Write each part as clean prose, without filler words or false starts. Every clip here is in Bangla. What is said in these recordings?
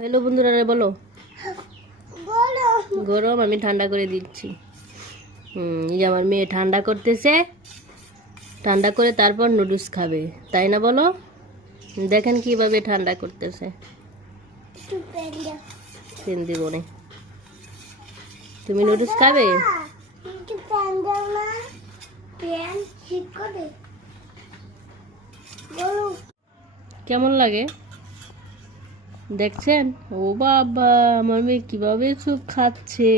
হ্যালো বন্ধুরা, বলো। গরম আমি ঠান্ডা করে দিচ্ছি। এই যে আমার মেয়ে ঠান্ডা করতেছে, ঠান্ডা করে তারপর নুডলস খাবে, তাই না বলো? দেখেন কিভাবে ঠান্ডা করতেছে। পেন দিব না। তুমি নুডলস খাবে? কেমন লাগে দেখছেন? ও বাবা, আমার মেয়ে কিভাবে স্যুপ খাচ্ছে।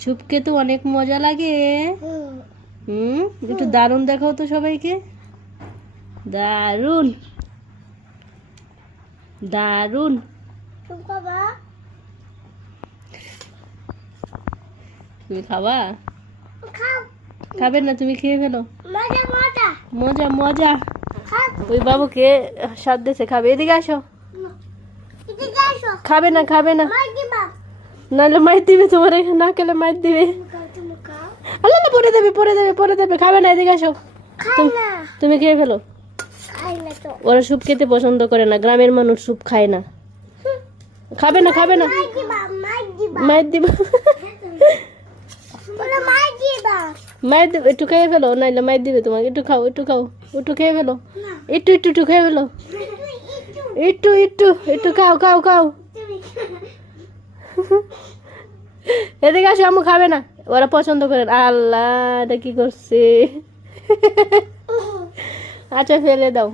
স্যুপ খেতে অনেক মজা লাগে। একটু দারুণ দেখাও তো সবাইকে। দারুণ দারুণ। তুমি খাবা? খাবে না? তুমি খেয়ে ফেলো। মজা মজা। ওই বাবুকে স্বাদ দিয়েছে, খাবে। এদিকে আসো। খাবে না, খাবে না, নাহলে মাইর দিবে তোমার। না খেলে মাইর দিবে। আল্লাহ, পরে দেবে, পরে দেবে, পরে দেবে। খাবে না, এদিকে আসো। তুমি খেয়ে ফেলো। ওরা স্যুপ খেতে পছন্দ করে না, গ্রামের মানুষ স্যুপ খায় না। খাবে না, খাবে না, মাইর দিব। মাইর দিব, একটু খেয়ে ফেলো, নাইলে মাইর দিবে তোমাকে। একটু খাও, একটু খাও, একটু খেয়ে ফেলো। একটু একটু একটু খেয়ে ফেলো। একটু একটু একটু খাও, খাও, খাও। এদিকে আসো, আম্মু খাবে না। ওরা পছন্দ করে। আল্লাহ, এটা কি করছে? আচ্ছা, ফেলে দাও।